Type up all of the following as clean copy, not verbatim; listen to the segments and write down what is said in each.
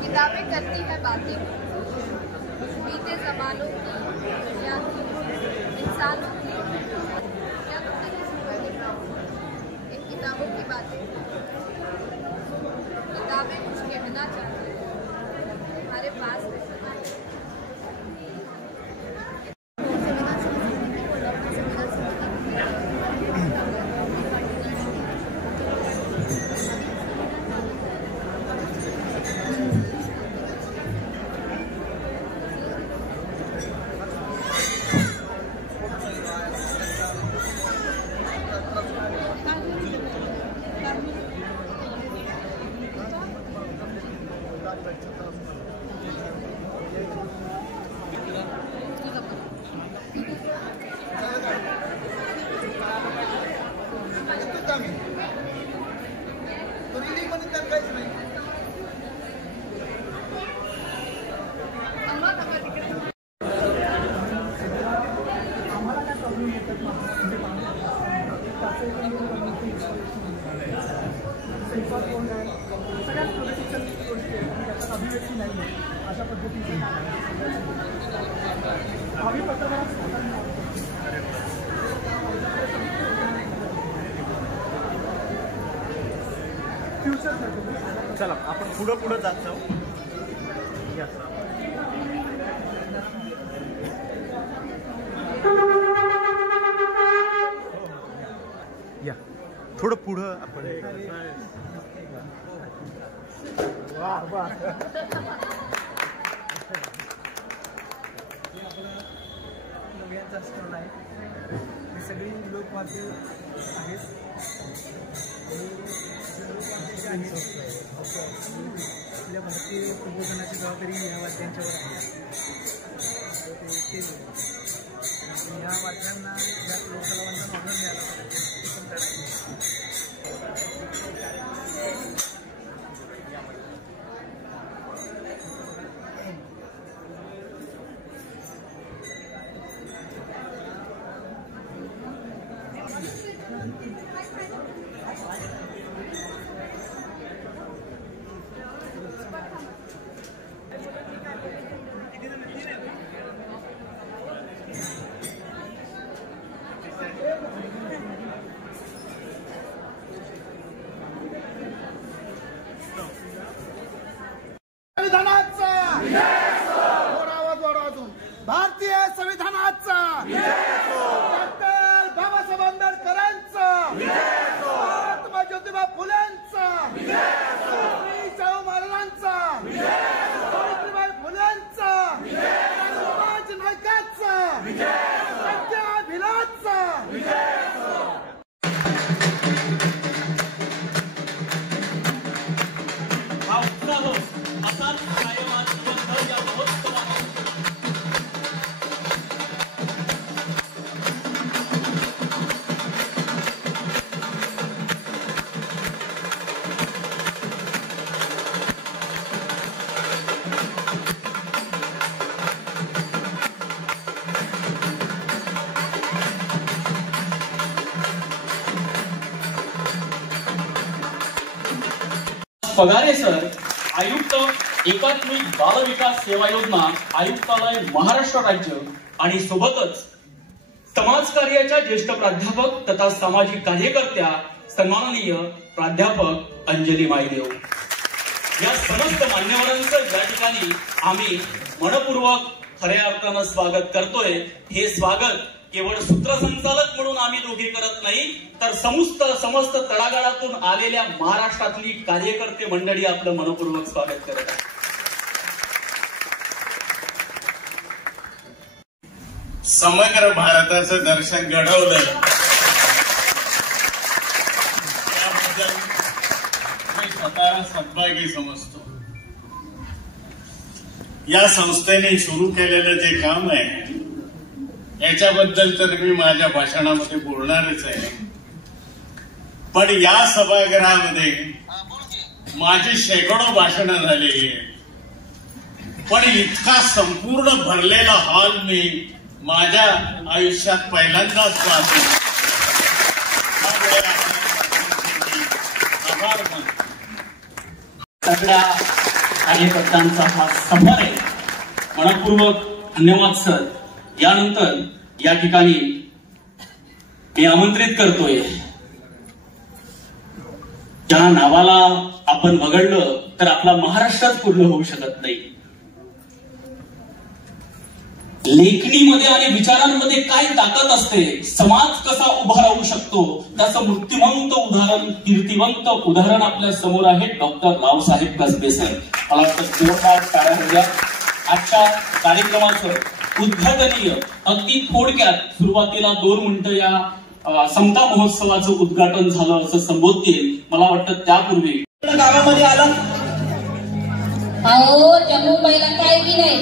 किताबें करती है बातें बीते ज़मानों की या इंसानों की या इन किताबों की बातें। किताबें कुछ कहना चाहती हैं हमारे पास अभिव्यक्ती नाही अशा पद्धतीचे भावी पत्रकारांना फ्युचर चला आपण पुढे जात जाऊ। या थोडं पुढं आपण वाह वाह आजचा स्टॉल आहे. हे सगळी लोकवाद्य आहेत. हे लोकवाद्य जे आहेत आपल्या भारतीय प्रबोधनाची जबाबदारी या वाद्यांच्यावर आहे. तर ते केलं आणि या वाद्यांना ज्या लोककलावांचा ऑर्डर मिळाला ते पण करायचं. भारतीय संविधानाचा डॉक्टर बाबासाहेब आंबेडकरांचा महात्मा ज्योतिबा फुलेंचा श्री शाहू महाराजांचा सावित्रीबाई फुलेंचा समाज नायकाचा सत्याभिलाषचा पगारे सर, आयुक्त एकात्मिक बाल विकास सेवा योजना आयुक्तालय महाराष्ट्र राज्य आणि सोबतच समाज कार्याच्या ज्येष्ठ प्राध्यापक तथा सामाजिक कार्यकर्त्या सन्माननीय प्राध्यापक अंजली माईदेव या समस्त मान्यवरांचं या ठिकाणी आम्ही मनपूर्वक खऱ्या अर्थानं स्वागत करतोय. हे स्वागत केवळ सूत्रसंचालक म्हणून आम्ही दोघे करत नाही, तर समस्त तळागाळातून आलेल्या महाराष्ट्रातली कार्यकर्ते मंडळी आपलं मनपूर्वक स्वागत करत आहे. समग्र भारताचं दर्शन घडवलं त्याबद्दल मी स्वतःला सद्भागी समजतो. या संस्थेने सुरू केलेलं जे काम आहे याच्याबद्दल तर मी माझ्या भाषणामध्ये बोलणारच आहे. पण या सभागृहामध्ये माझी शेकडो भाषणं झालेली आहेत, पण इतका संपूर्ण भरलेला हॉल मी माझ्या आयुष्यात पहिल्यांदाच पाहतो. आभार मानतो. सगळ्या कार्यकर्त्यांचा हा सफर आहे. मनपूर्वक धन्यवाद सर. यानंतर या ठिकाणी मी आमंत्रित करतोय, ज्या नावाला आपण वगळलं तर आपला महाराष्ट्रात पूर्ण होऊ शकत नाही. लेखणीमध्ये आणि विचारांमध्ये काय ताकद असते, समाज कसा उभा राहू शकतो, त्याचं मूर्तिमंत उदाहरण, कीर्तिवंत उदाहरण आपल्या समोर आहे डॉक्टर रावसाहेब कसबे सर. मला वाटतं जोरदार टाळ्या होत्या. आजच्या कार्यक्रमाचं उद्घाटनीय अगदी थोडक्यात सुरुवातीला 2 मिनिटं या समता महोत्सवाचं उद्घाटन झालं असं संबोधतील. मला वाटतं त्यापूर्वी गावामध्ये आला. अहो त्या मुंबईला काय बी नाही,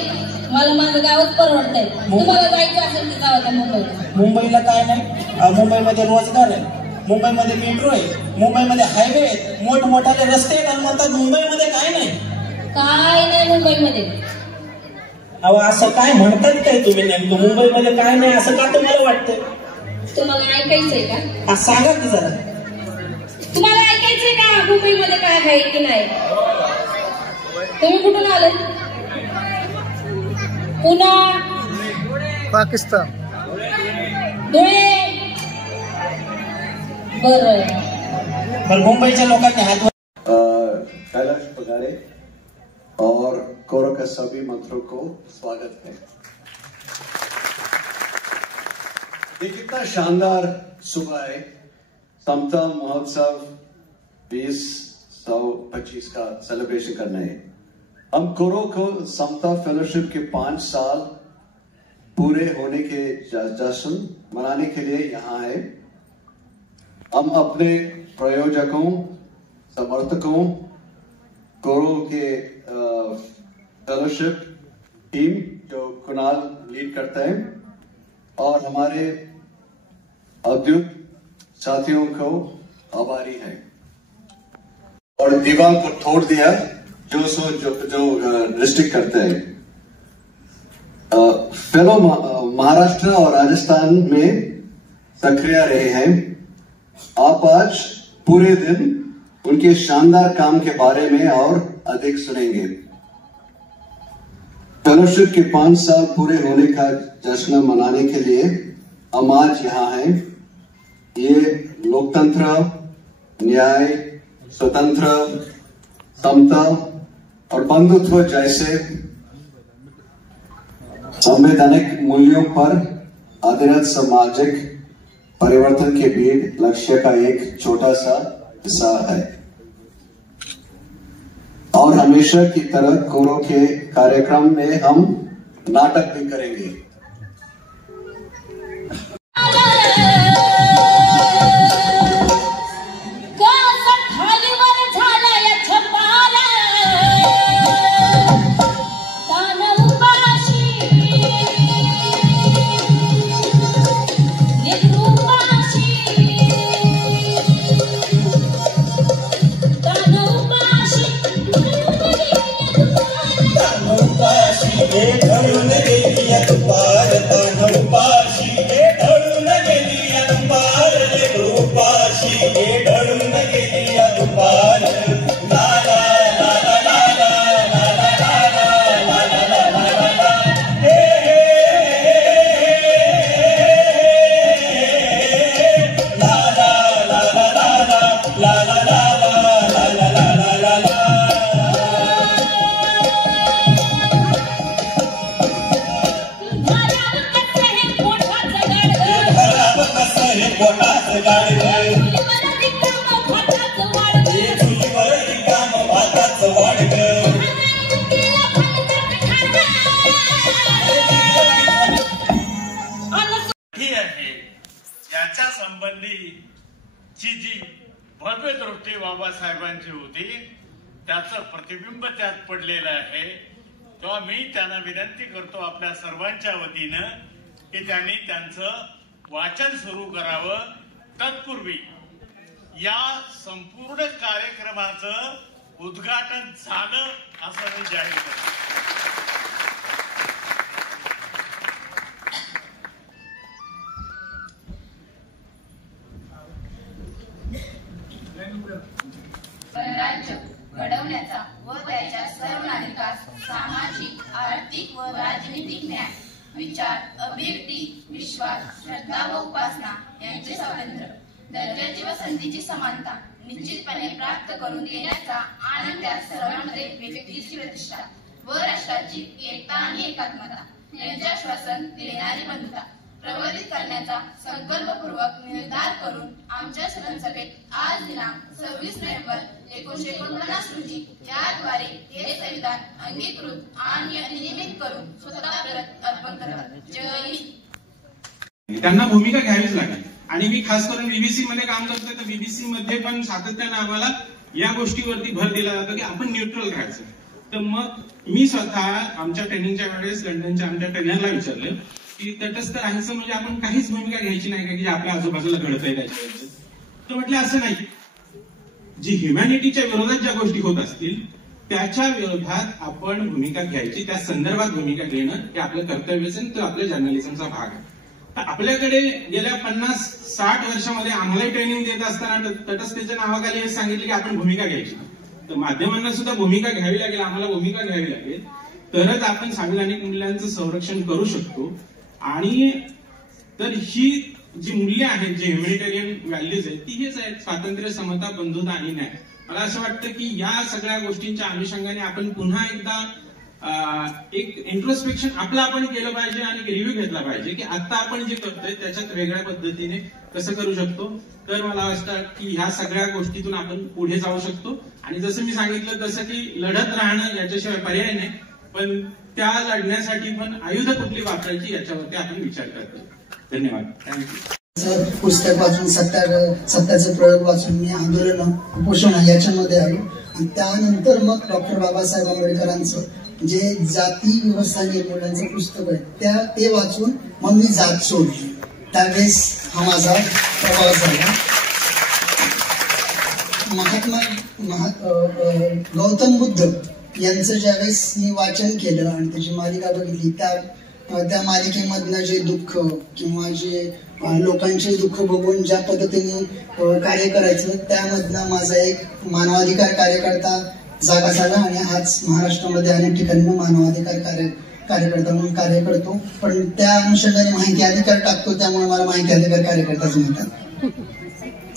मला माझं गावच परवडतंय. तुम्हाला जायचं असेल तर जावा त्या मुंबईला. मुंबईला काय नाही, मुंबईमध्ये रोजगार आहे, मुंबईमध्ये मेट्रो आहे, मुंबईमध्ये हायवे आहेत, मोठमोठाले रस्ते आहेत आणि म्हणतात मुंबईमध्ये काय नाही. काय नाही मुंबईमध्ये. अहो असं काय म्हणतात काय तुम्ही नेमकं, मुंबईमध्ये काय नाही असं का तुम्हाला वाटतंय? तुम्हाला ऐकायचंय का? सांगा की जरा. तुम्हाला ऐकायचंय का मुंबईमध्ये काय आहे की नाही? तुम्ही कुठून आले? पुणे, पाकिस्तान, धुळे. बरं, मुंबईच्या लोकांनी हात कैलाश पगारे और कोरो के सभी मंत्रों को स्वागत है. ये कितना शानदार सुबह है. समता महोत्सव 2025 का सेलिब्रेशन करना है. हम कोरो को समता फेलोशिप के 5 साल पूरे होने के जश्न मनाने के लिए यहाँ है। हम अपने प्रायोजकों, समर्थकों, कोरो के फेलोशिप टीम जो कुणाल लीड करता है और हमारे औद्योगिक साथियों को आभारी है। और दीवार को तोड़ दिया जो डिस्ट्रिक्ट करते हैं। फेलो महाराष्ट्र और राजस्थान में सक्रिय रहे हैं। आप आज पूरे दिन उनके शानदार काम के बारे में और अधिक सुनेंगे। फेलोशिप के 5 साल पूरे होने का जश्न मनाने के लिए हम आज यहाँ हैं। ये लोकतंत्र, न्याय, स्वतंत्र, समता और बंधुत्व जैसे संवैधानिक मूल्यों पर आधारित सामाजिक परिवर्तन के बीच लक्ष्य का एक छोटा सा हिस्सा है। और हमेशा की तरह कोरो के कार्यक्रम में हम नाटक भी करेंगे। याच्या संबंधीची जी भव्य दृष्टी बाबासाहेबांची होती त्याचं प्रतिबिंब त्यात पडलेलं आहे। तेव्हा मी त्यांना विनंती करतो आपल्या सर्वांच्या वतीनं की त्यांनी त्यांचं वाचन सुरू करावं। तत्पूर्वी या संपूर्ण कार्यक्रमाचं उद्घाटन झालं असं मी जाहीर करतो। राज्य घडवण्याचा व त्याच्या सर्व नागरिकांस सामाजिक, आर्थिक व राजनीतिक न्याय, विचार, अभिव्यक्ती, विश्वास, श्रद्धा व उपासना यांचे स्वातंत्र्य, दर्जाची व संधीची समानता निश्चितपणे प्राप्त करून देण्याचा आणि त्या सर्वांमध्ये व्यक्तीची प्रतिष्ठा व राष्ट्राची एकता आणि एकात्मता यांचे आश्वासन देणारी बंधुता प्रवर्धित करण्याचा संकल्पपूर्वक निर्धार करून आमच्या संसदेत आज दिनांक 26 नोव्हेंबर 1949 रोजी याद्वारे हे संविधान अंगीकृत आणि अधिनियमित करून स्वतः परत अर्पण करतात। जय हिंद। त्यांना भूमिका घ्यावीच लागेल आणि मी खास करून बीबीसी मध्ये काम करतोय तर बीबीसी मध्ये पण सातत्याने आम्हाला या गोष्टीवरती भर दिला जातो की आपण न्यूट्रल राहायचं। तर मग मी स्वतः आमच्या ट्रेनिंगच्या वेळेस लंडनच्या आमच्या ट्रेनरला विचारलं की तटस्थ राहायचं म्हणजे आपण काहीच भूमिका घ्यायची नाही का की आपल्या आजूबाजूला घडतंय त्याच्यावरचं। तर म्हटलं असं नाही, जी ह्युमॅनिटीच्या विरोधात ज्या गोष्टी होत असतील त्याच्या विरोधात आपण भूमिका घ्यायची, त्या संदर्भात भूमिका घेणं हे आपलं कर्तव्यच आहे, तो आपल्या जर्नलिझमचा भाग आहे। तर आपल्याकडे गेल्या 50-60 वर्षामध्ये आम्हाला ट्रेनिंग देत असताना तटस्थतेच्या नावाखाली हे सांगितलं की आपण भूमिका घ्यायची। तर माध्यमांना सुद्धा भूमिका घ्यावी लागेल, आम्हाला भूमिका घ्यावी लागेल, तरच आपण संवैधानिक मूल्यांचं संरक्षण करू शकतो। आणि तर ही जी मूल्य आहेत, जे ह्युमॅनिटेरियन व्हॅल्यूज आहेत ती हेच आहेत, स्वातंत्र्य, समता, बंधुता आणि न्याय। मला असं वाटतं की या सगळ्या गोष्टींच्या अनुषंगाने आपण पुन्हा एकदा एक इंट्रोस्पेक्शन आपलं आपण केलं पाहिजे आणि रिव्ह्यू घेतला पाहिजे की आता आपण जे करतोय त्याच्यात वेगळ्या पद्धतीने कसं करू शकतो। तर मला वाटतं की ह्या सगळ्या गोष्टीतून आपण पुढे जाऊ शकतो आणि जसं मी सांगितलं तसं की लढत राहणं याच्याशिवाय पर्याय नाही, पण त्या लढण्यासाठी पण आयुध कुठली वापरायची याच्यावरती आपण विचार करतो. धन्यवाद. थँक्यू. पुस्तक वाचून सत्याचे प्रयोग वाचून मी आंदोलन उपोषण याच्यामध्ये आलो आणि त्यानंतर मग डॉक्टर बाबासाहेब आंबेडकरांचं जे जाती व्यवस्था निर्मूलनाचं पुस्तक आहे ते वाचून मग मी जात सोडली. त्यावेळेस हा माझा प्रभाव झाला. गौतम बुद्ध यांचं ज्यावेळेस मी वाचन केलं आणि त्याची मालिका बघितली त्या मालिकेमधनं जे दुःख किंवा जे लोकांचे दुःख बघून ज्या पद्धतीने कार्य करायचं त्यामधनं माझा एक मानवाधिकार कार्यकर्ता जागा झाला आणि आज महाराष्ट्रामध्ये अनेक ठिकाणी मानवाधिकार कार्यकर्ता म्हणून कार्य करतो. पण त्या अनुषंगाने माहिती अधिकार टाकतो त्यामुळे मला माहिती अधिकार कार्यकर्ताच म्हणतात.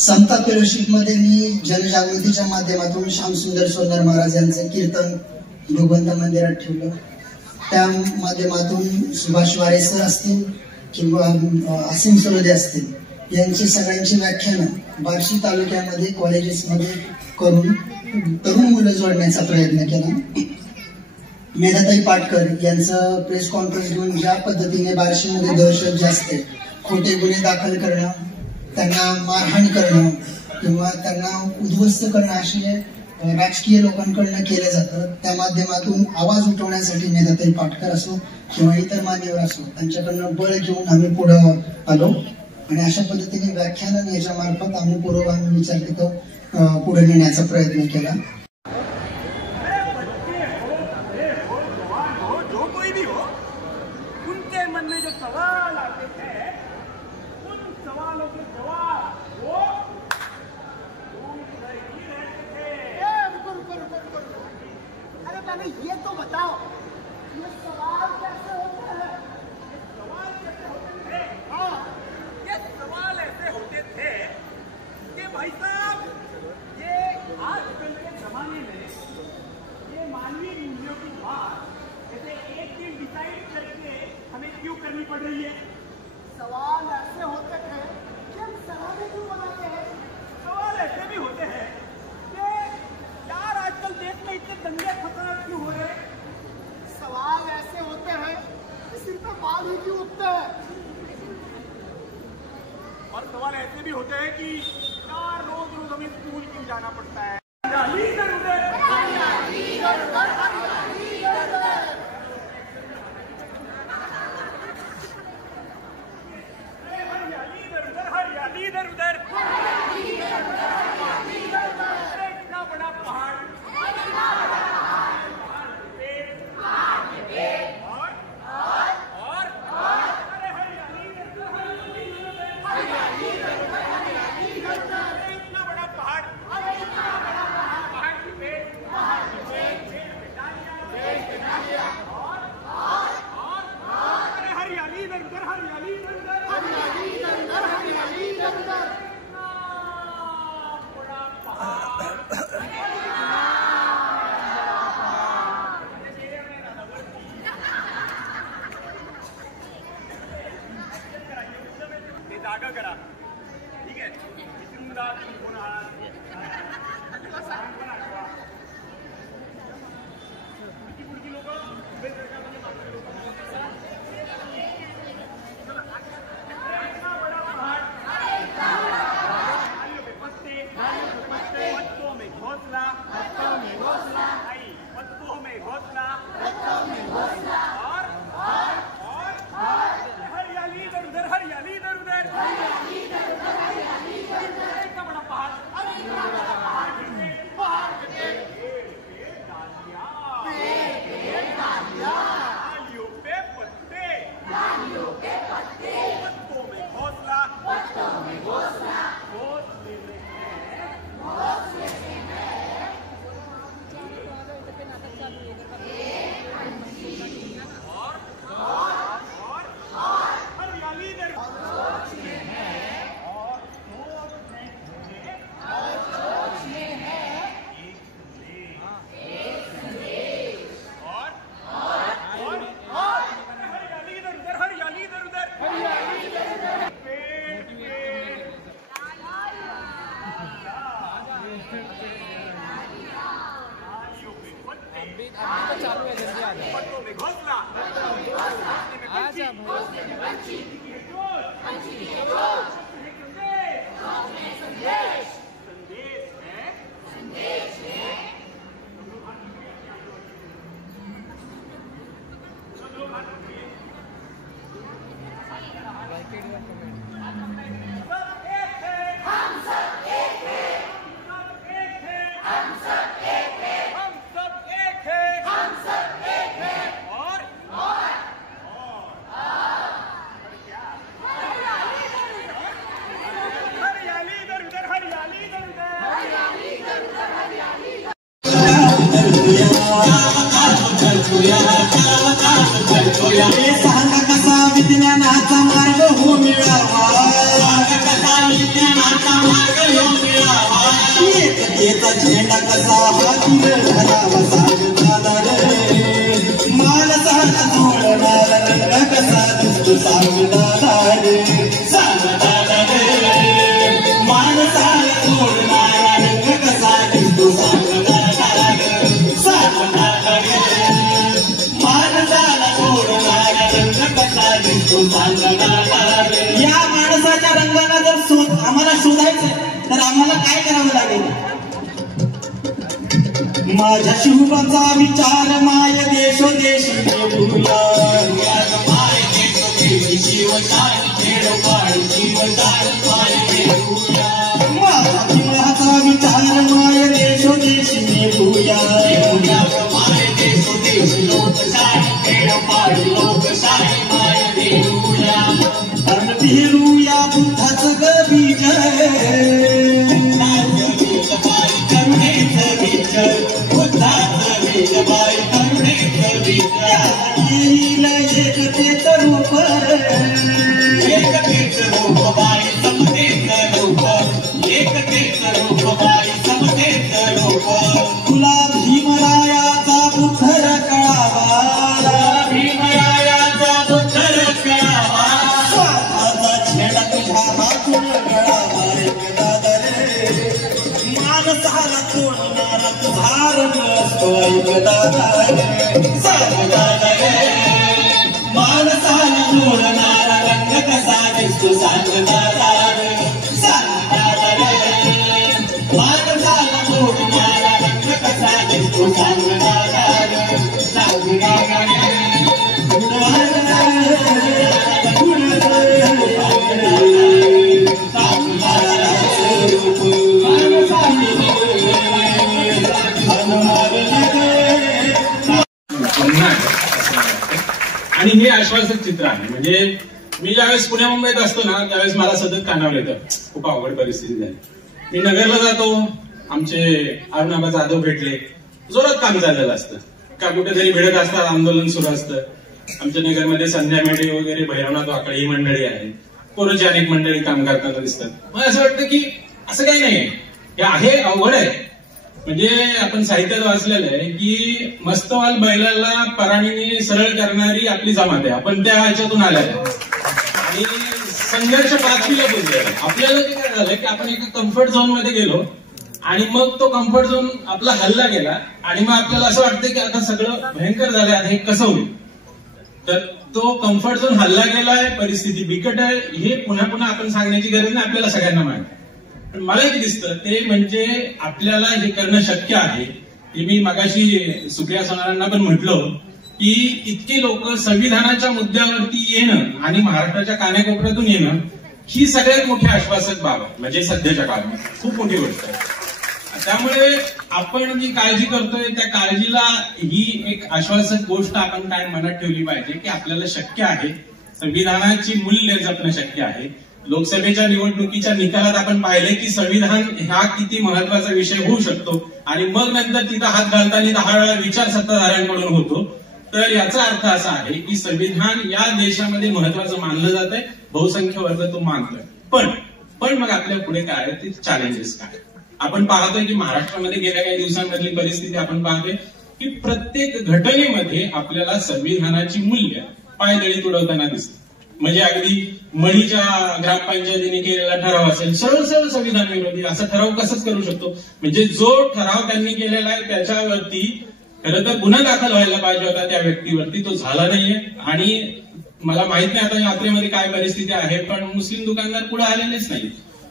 समता फेलोशिप मध्ये मी जनजागृतीच्या माध्यमातून श्यामसुंदर सोनार महाराज यांचं कीर्तन भगवंत मंदिरात ठेवलं. त्या माध्यमातून सुभाष वारे सर असतील किंवा असीम सरोदे असतील यांची सगळ्यांची व्याख्यानं बार्शी तालुक्यामध्ये कॉलेजेसमध्ये करून तरुण मुलं जोडण्याचा प्रयत्न केला. मेधाताई पाटकर यांचं प्रेस कॉन्फरन्स घेऊन ज्या पद्धतीने बार्शीमध्ये दहशत जास्त आहे, खोटे गुन्हे दाखल करणं, त्यांना मारहाण करणं किंवा त्यांना उद्ध्वस्त करणं असे राजकीय लोकांकडनं केलं जातं. त्या माध्यमातून आवाज उठवण्यासाठी मेधाताई पाटकर असो किंवा इतर मान्यवर असो त्यांच्याकडनं बळ घेऊन आम्ही पुढे आलो आणि अशा पद्धतीने व्याख्यान याच्या मार्फत आम्ही पुरोगामी विचार तिथं पुढे नेण्याचा प्रयत्न केला. ये तो बताओ ये सवाल कैसे होते हैं? हाँ, ये सवाल ऐसे होते थे कि भाई साहब ये आजकल के जमाने में ये मानवीय मूल्यों की बात जैसे एक दिन डिसाइड करके हमें क्यों करनी पड़ रही है? सवाल ऐसे होते थे कि हम सलाहें क्यों बनाते हैं? सवाल ऐसे भी होते हैं कि यार आजकल देश में इतने दंगे फसाद क्यों हो रहे हैं? सवाल ऐसे होते हैं कि सिर पे बाल ही क्यों उठते हैं? और सवाल ऐसे भी होते हैं कि यार रोज रोज हमें स्कूल क्यों जाना पड़ता है? हरियाली इधर उधर इतना बड़ा पहाड़ जागा करा. ठीक आहे. इथून मुला कोण आहात? सांग पण आठवा. पुढची लोक पत्तों में घोंसला पत्तों में घोंसला और हरियाली इधर उधर हरियाली इधर उधर इतना बड़ा पहाड़ डालियों पे पत्ते सांगा कसा विज्ञानाचा मार्ग हो मिळावा, एकतेचा झेंडा कसा हातून धरावा, सांगताना रे माणसाला जोडणारा रंग कसा दिसतो, सांगताना रे माणसाला जोडणारा रंग कसा दिसतो, सांगताना माणसाला जोडणारा रंग कसा दिसतो, सांगताना या माणसाच्या रंगाला जर आम्हाला शोधायचं तर आम्हाला काय करावं लागेल? माझ्या शिवबाचा विचार माय देश देशी बोला, माय देश देशी शिवशाही खेडोपाडी शिवशाही माय देऊया, माझा सिंहाचा विचार माय देश देशी बोला, माय देश देशी लोकशाही खेडोपाडी लोकशाही माय देऊया, अन पेरूया बुद्धाचं बीज, करुणेचं बीज, बुद्धाचं बीज बाई करुणेचं बीज, येईल एकतेचं रूप, एकतेचं रूप बाई समतेचं रूप, एकतेचं रूप बाई समतेचं रूप, तुला भीमरायाचा बुद्धर कळावा, भीमरायाचा बुद्धर कळावा, स्वार्थाचा झेंडा तुझ्या हातून गळावा, एकदा रे माणसाला तोडणारा तुझा रंग असतो, एकदा रे माणसाला तोडणारा रंग कसा दिसतो, सांगताना रे माणसाला तोडणारा रंग कसा दिसतो, सांगताना रे आणि हे आश्वासक चित्र आहे. म्हणजे मी ज्यावेळेस पुण्या मुंबईत असतो ना त्यावेळेस मला सतत कानावर येतं खूप अवघड परिस्थिती झाली. मी नगरला जातो, आमचे अरुणाबा जाधव भेटले, जोरात काम चाललेलं असतं, का कुठेतरी भिडत असतात, आंदोलन सुरू असतं. आमच्या नगरमध्ये संध्या मेढे वगैरे, भैरवनाथ वाकडे ही मंडळी आहे, कोरोची अनेक मंडळी काम करताना दिसतात. मला असं वाटतं की असं काही नाहीये, हे आहे अवघड आहे. म्हणजे आपण साहित्यात वाचलेलं आहे की मस्तवाल बैलाला पराणीने सरळ करणारी आपली जमात आहे, आपण त्या ह्याच्यातून आलेलं आहे आणि संघर्ष पाचवीला पोहोचलेला. आपल्याला ते काय झालं की आपण एका कम्फर्ट झोन मध्ये गेलो आणि मग तो कम्फर्ट झोन आपला हल्ला गेला आणि मग आपल्याला असं वाटतं की आता सगळं भयंकर झालंय, आता हे कसं होईल. तर तो कम्फर्ट झोन हल्ला गेलाय, परिस्थिती बिकट आहे, हे पुन्हा पुन्हा आपण सांगण्याची गरज नाही, आपल्याला सगळ्यांना माहिती आहे. पण मला एक दिसतं ते म्हणजे आपल्याला हे करणं शक्य आहे. मी मगाशी सुप्रिया सोनारांना पण म्हटलं की इतके लोक संविधानाच्या मुद्द्यावरती येणं आणि महाराष्ट्राच्या कानाकोपऱ्यातून येणं ही सगळ्यात मोठी आश्वासक बाब आहे. म्हणजे सध्याच्या काळात खूप मोठी गोष्ट आहे. त्यामुळे आपण जी काळजी करतोय त्या काळजीला ही एक आश्वासक गोष्ट आपण काय मनात ठेवली पाहिजे की आपल्याला शक्य आहे, संविधानाची मूल्य जपणं शक्य आहे. लोकसभेच्या निवडणुकीच्या निकालात आपण पाहिले की संविधान हा किती महत्वाचा विषय होऊ शकतो आणि मग नंतर तिथं हात घालताना 10 वेळा विचार सत्ताधाऱ्यांकडून होतो. तर याचा अर्थ असा आहे की संविधान या देशामध्ये महत्वाचं मानलं जात आहे, बहुसंख्य वर्ग तो मानतोय. पण मग आपल्या पुढे काय आहे ते चॅलेंजेस काय. आपण पाहतोय की महाराष्ट्रामध्ये गेल्या काही दिवसांमधली परिस्थिती आपण पाहतोय की प्रत्येक घटनेमध्ये आपल्याला संविधानाची मूल्य पायदळी तुडवताना दिसते. म्हणजे अगदी मणीच्या ग्रामपंचायतीने केलेला ठराव असेल, सरळ सरळ संविधान विरोधी असा ठराव कसंच करू शकतो. म्हणजे जो ठराव त्यांनी केलेला आहे त्याच्यावरती खरं तर गुन्हा दाखल व्हायला पाहिजे होता त्या व्यक्तीवरती, तो झाला नाहीये. आणि मला माहित नाही आता यात्रेमध्ये काय परिस्थिती आहे, पण मुस्लिम दुकानदार पुढे आलेलेच नाही.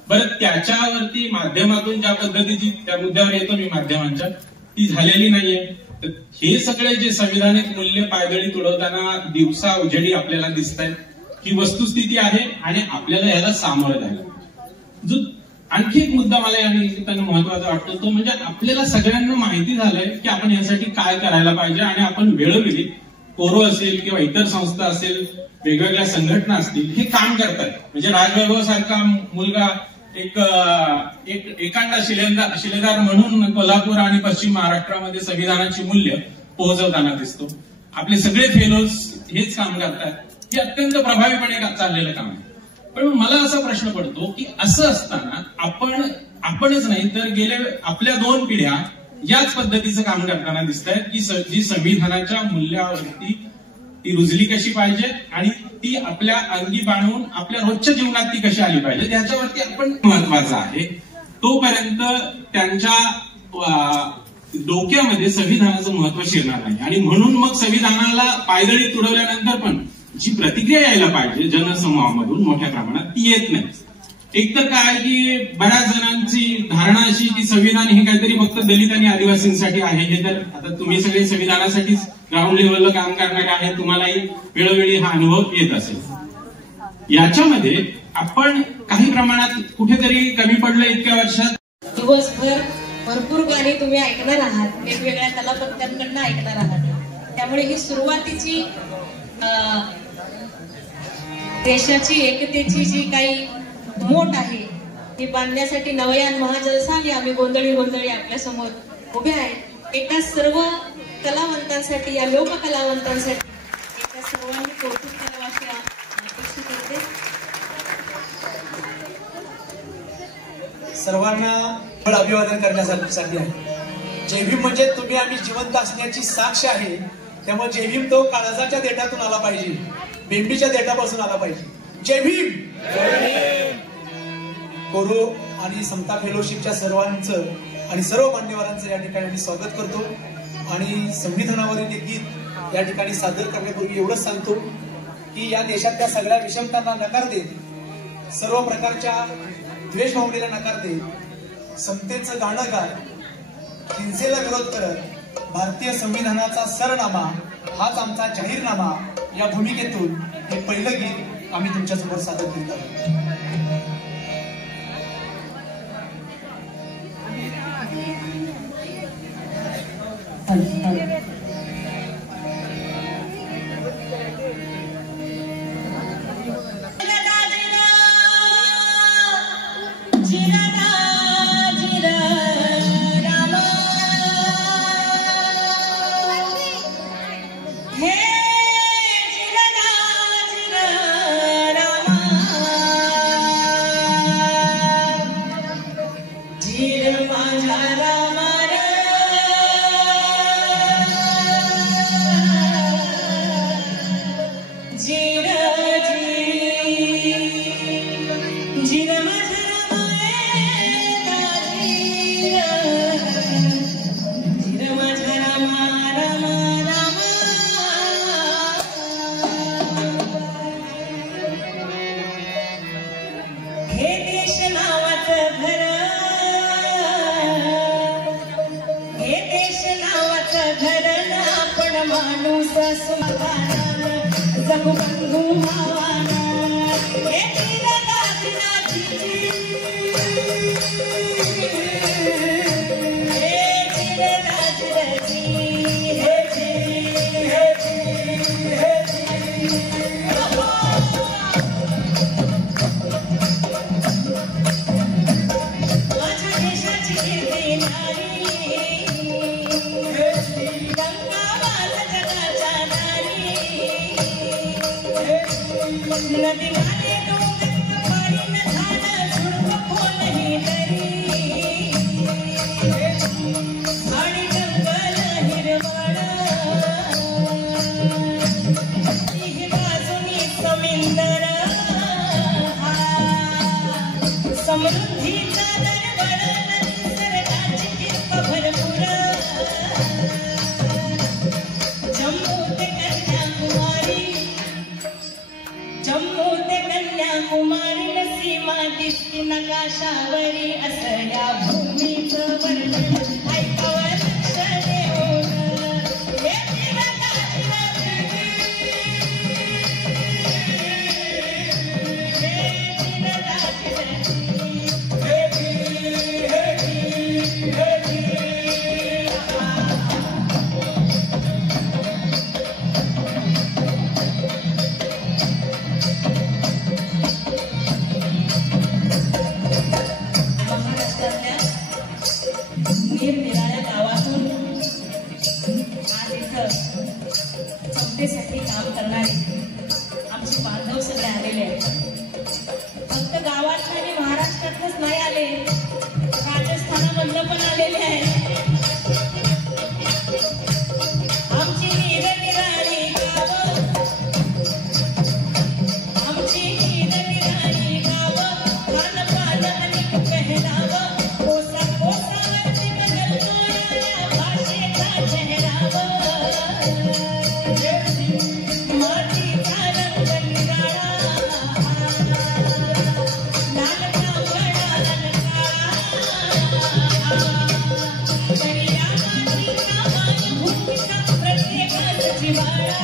बरं, त्याच्यावरती माध्यमातून ज्या पद्धतीची त्या मुद्द्यावर येतो मी माध्यमांच्या, ती झालेली नाहीये. तर हे सगळे जे संविधानिक मूल्य पायदळी तुडवताना दिवसा उजेडी आपल्याला दिसत आहेत, ही वस्तुस्थिती आहे आणि आपल्याला याला सामोरं जायला. जो आणखी एक मुद्दा मला या निमित्तानं महत्वाचा वाटतो तो म्हणजे आपल्याला सगळ्यांना माहिती झालंय की आपण यासाठी काय करायला पाहिजे आणि आपण वेळोवेळी कोरो असेल किंवा इतर संस्था असेल, वेगवेगळ्या संघटना असतील, हे काम करतात. म्हणजे राजवैभव सारखा मुलगा एक एकांडा शिलेदार म्हणून कोल्हापूर आणि पश्चिम महाराष्ट्रामध्ये संविधानाची मूल्य पोहोचवताना दिसतो. आपले सगळे फेलोज हेच काम करतात. हे अत्यंत प्रभावीपणे चाललेलं काम आहे. पण मला असा प्रश्न पडतो की असं असताना आपणच नाही तर गेल्या आपल्या 2 पिढ्या याच पद्धतीचं काम करताना दिसत आहेत की जी संविधानाच्या मूल्यावरती ती रुजली कशी पाहिजे आणि ती आपल्या अंगी बाणवून आपल्या रोजच्या जीवनात ती कशी आली पाहिजे त्याच्यावरती आपण महत्वाचं आहे. तोपर्यंत त्यांच्या डोक्यामध्ये संविधानाचं महत्व शिरणार नाही आणि म्हणून मग संविधानाला पायदळी तुडवल्यानंतर पण जी प्रतिक्रिया यायला पाहिजे जनसमूहामधून मोठ्या प्रमाणात ती येत नाही. एक तर काय की बऱ्याच जणांची धारणा अशी की संविधान हे काहीतरी फक्त दलित आणि आदिवासींसाठी आहे. हे तर आता तुम्ही सगळे संविधानासाठीच ग्राउंड लेवलला काम करणारे आहे, तुम्हालाही वेळोवेळी हा अनुभव येत असेल. याच्यामध्ये आपण काही प्रमाणात कुठेतरी कमी पडलं इतक्या वर्षात. दिवसभर भरपूर गाणी तुम्ही ऐकणार आहात, वेगवेगळ्या कलापथकांकडनं ऐकणार आहात. त्यामुळे ही सुरुवातीची देशाची एकतेची जी काही मोठ आहे ती बांधण्यासाठी नवयान महाजलसा आणि आम्ही गोंधळी आपल्या समोर उभे आहेत. एका सर्व कलावंतांसाठी या लोककलावंतांसाठी एका सर्वांनी कौतुक करावं अशी अपेक्षा करते. सर्वांना अभिवादन करण्यासाठी आहे. जय भीम म्हणजे तुम्ही आम्ही जिवंत असण्याची साक्ष आहे. त्यामुळे जय भीम तो काळजाच्या देठातून आला पाहिजे, बेंबीच्या देठापासून आला पाहिजे. जय भीम. कोरो आणि समता फेलोशिपच्या सर्वांचं आणि सर्व मान्यवरांचं या ठिकाणी आम्ही स्वागत करतो. आणि संविधानावरील एक गीत या ठिकाणी सादर करण्यापूर्वी एवढंच सांगतो की या देशातल्या सगळ्या विषमतांना नकार देत, सर्व प्रकारच्या द्वेष भावनेला नकार देत, समतेचं गाणं गात, हिंसेला विरोध करत भारतीय संविधानाचा सरनामा हाच आमचा जाहीरनामा या भूमिकेतून हे पहिलं गीत आम्ही तुमच्यासमोर सादर करीत आहोत. आलेले आहेत. आमची निरनिराळी गावं, आमची निरनिराळी गावं, खानपान अनेक पेहरावं, कोसा कोसावरती बदलतो या भाषेचा चेहरावं. मातीचा रंग निराळा, लाल कावळा ललकारा, तरी या मातीचा मायभूमीचा प्रत्येकाचा जिव्हाळा.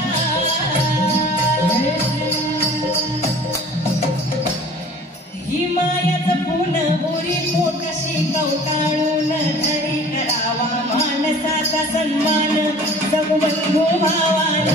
ही माया जपून बोरी पोटाशी कवटाळून धरी करावा माणसाचा सन्मान जगबंधू भावान.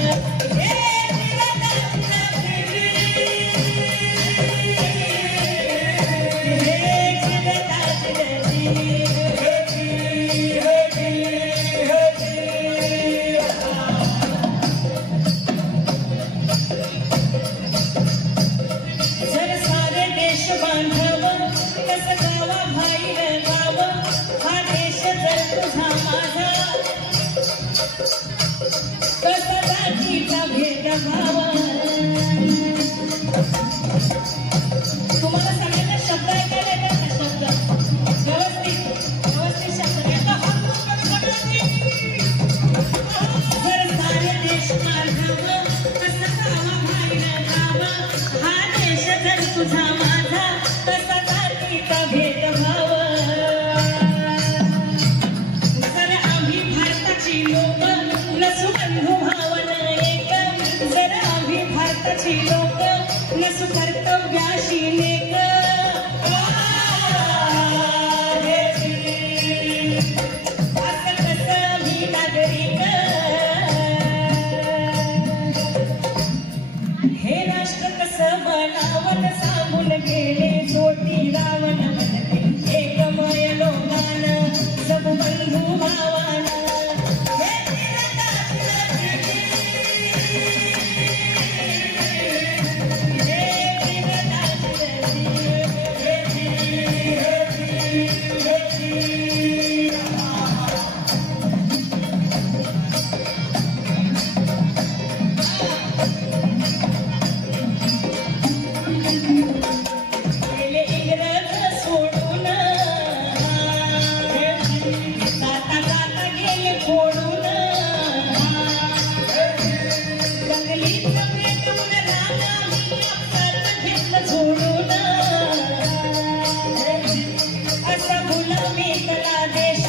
जर सारे देश बांधव कसं गावा भाई गाव, हा देश जर तुझा माझा कसा जातीचा भेदभाव. तुम्हाला सगळ्यांना शब्द ऐकायला येतात का? शब्द व्यवस्थित शब्द येतो. जर सारे देश बांधव कसं गावा भाई गाव, हा देश जर तुझा माझा कसा जातीचा भेदभाव. जर आम्ही भारताची लोक नसू बंधू भावन एक, जर आम्ही भारताची लोक नसू कर्तव्याशी नेक. असं कसं मी नागरिक, हे राष्ट्र कसं बनावन सांगून गेले जोटी रावण. एकमय लोकान सब बंधू भावान. गेले इंग्रज सोडून, जाता जाता गेले फोडून, जंगलीत पेटून राजा मी आपसात घेतलं झोडून. असा गुलामीतला देश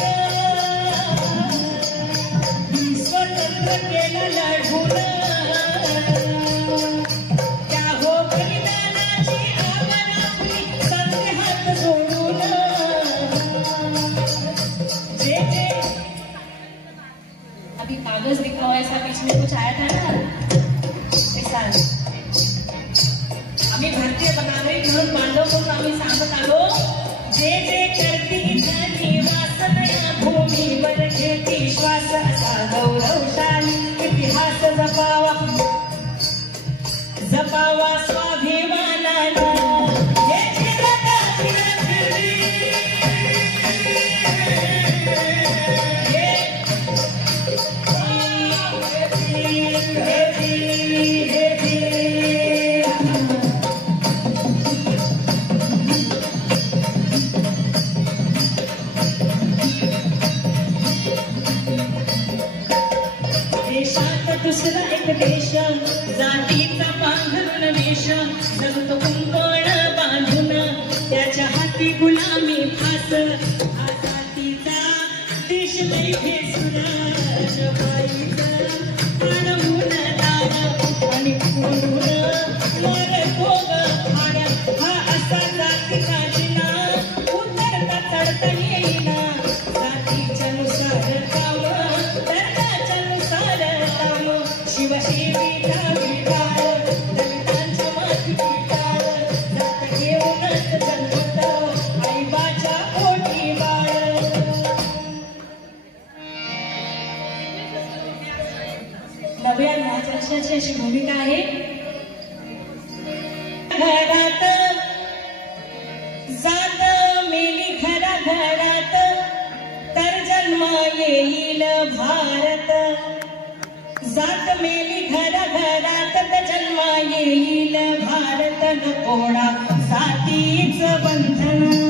स्वतंत्र केला लढून. त्या हो बलिदानाची आपण आपली संधी हात जोडून. जे जे अभी कागज दिखाओ ऐसा बीच में कुछ आया था ना, आम्ही भारतीय नागरिक म्हणून बांधव म्हणून आम्ही सांगत आलो. जे जे करती झाली वासन या भूमीवर घेती श्वास, असा गौरवशाली इतिहास जपावा, जपावा स्वाभिमानाला. देशात दुसरा एक देश, जातीचा पांघरून देश, जगतो कुंपण बांधून, त्याच्या हाती गुलामी फास. हा जातीचा देश नाही भेसून, बाईचं अडवून दार आणि फोडून मरतो ग हाड. हा असा जातीचा जिना उतरता चढता येईना. जातीच्या नुसार काम, धर्माच्या नुसार काम, शिवसेवेचा विचार, दलितांच्या मातीची टाळ. जात घेऊनच जन्मत आईबाच्या पोटी बाळ. नव्या महाराष्ट्राची अशी भूमिका आहे. घरात जात मेली घराघरात, जन्मा येईल भारत, जात मेली घर घरात जन्मा येईल भारत, न कोणा जातीच बंधन